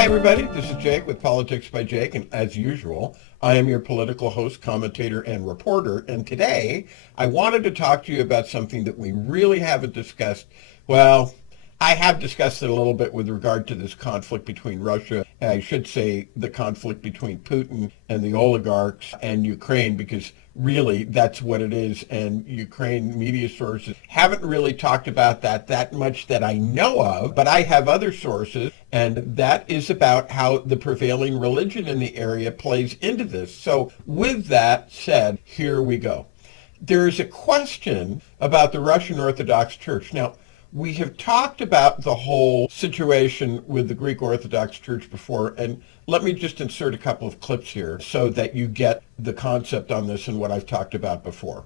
Hi, everybody. This is Jake with Politics by Jake, and as usual, I am your political host, commentator, and reporter. And today, I wanted to talk to you about something that we really haven't discussed. Well, I have discussed it a little bit with regard to this conflict between Russia, I should say the conflict between Putin and the oligarchs and Ukraine, because really that's what it is. And Ukraine media sources haven't really talked about that much that I know of, but I have other sources, and that is about how the prevailing religion in the area plays into this. So with that said, here we go. There is a question about the Russian Orthodox Church. Now, we have talked about the whole situation with the Greek Orthodox Church before, and let me just insert a couple of clips here so that you get the concept on this and what I've talked about before.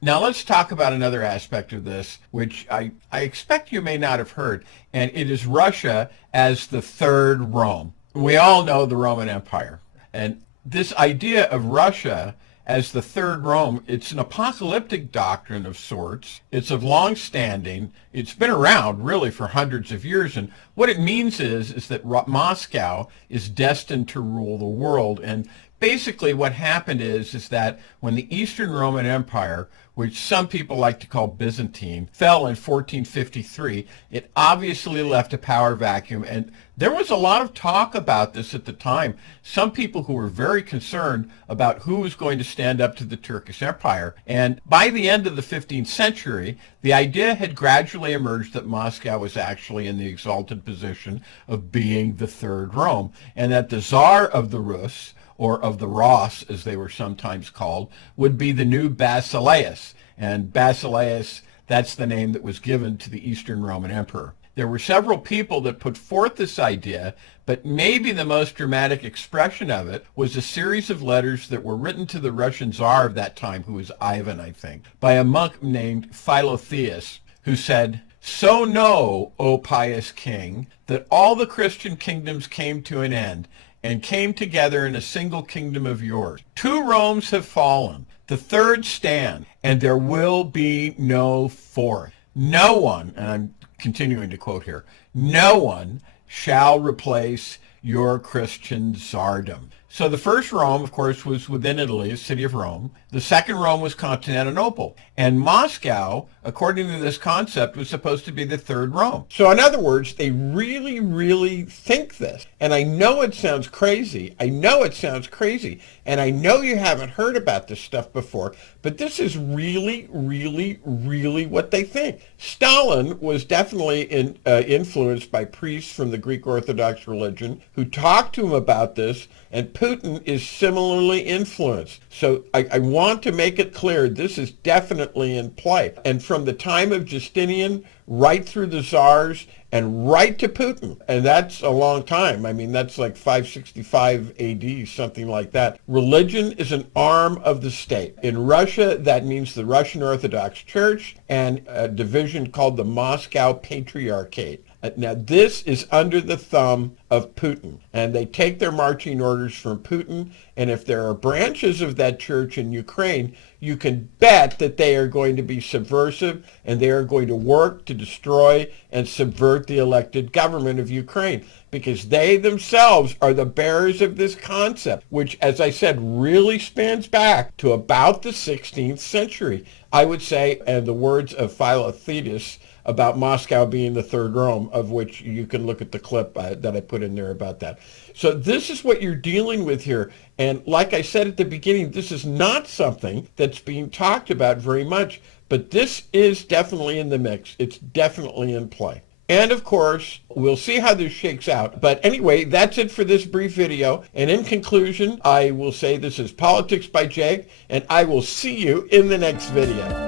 Now let's talk about another aspect of this, which I expect you may not have heard, and it is Russia as the third Rome. We all know the Roman Empire, and this idea of Russia as the third Rome, it's an apocalyptic doctrine of sorts. It's of long standing. It's been around really for hundreds of years, and what it means is that Moscow is destined to rule the world. And basically what happened is that when the Eastern Roman Empire, which some people like to call Byzantine, fell in 1453, it obviously left a power vacuum. And there was a lot of talk about this at the time. Some people who were very concerned about who was going to stand up to the Turkish Empire. And by the end of the 15th century, the idea had gradually emerged that Moscow was actually in the exalted position of being the third Rome, and that the Tsar of the Rus, or of the Ross, as they were sometimes called, would be the new Basileus. And Basileus, that's the name that was given to the Eastern Roman Emperor. There were several people that put forth this idea, but maybe the most dramatic expression of it was a series of letters that were written to the Russian Tsar of that time, who was Ivan, I think, by a monk named Philotheus, who said, "So know, O pious king, that all the Christian kingdoms came to an end, and came together in a single kingdom of yours. 2 Romes have fallen, the third stand, and there will be no fourth. No one," and I'm continuing to quote here, "no one shall replace your Christian tsardom." So the first Rome, of course, was within Italy, the city of Rome. The second Rome was Constantinople. And Moscow, according to this concept, was supposed to be the third Rome. So in other words, they really, really think this. And I know it sounds crazy. And I know you haven't heard about this stuff before, but this is really, really, really what they think. Stalin was definitely influenced by priests from the Greek Orthodox religion who talked to him about this, and Putin is similarly influenced. So I want to make it clear this is definitely in play. And from the time of Justinian right through the czars and right to Putin, and that's a long time. I mean, that's like 565 AD, something like that. Religion is an arm of the state. In Russia, that means the Russian Orthodox Church and a division called the Moscow Patriarchate. Now, this is under the thumb of Putin, and they take their marching orders from Putin, and if there are branches of that church in Ukraine, you can bet that they are going to be subversive, and they are going to work to destroy and subvert the elected government of Ukraine, because they themselves are the bearers of this concept, which, as I said, really spans back to about the 16th century. I would say, and the words of Philothetus, about Moscow being the third Rome, of which you can look at the clip that I put in there about that. So this is what you're dealing with here. And like I said at the beginning, this is not something that's being talked about very much, but this is definitely in the mix. It's definitely in play. And of course, we'll see how this shakes out. But anyway, that's it for this brief video. And in conclusion, I will say this is Politics by Jake, and I will see you in the next video.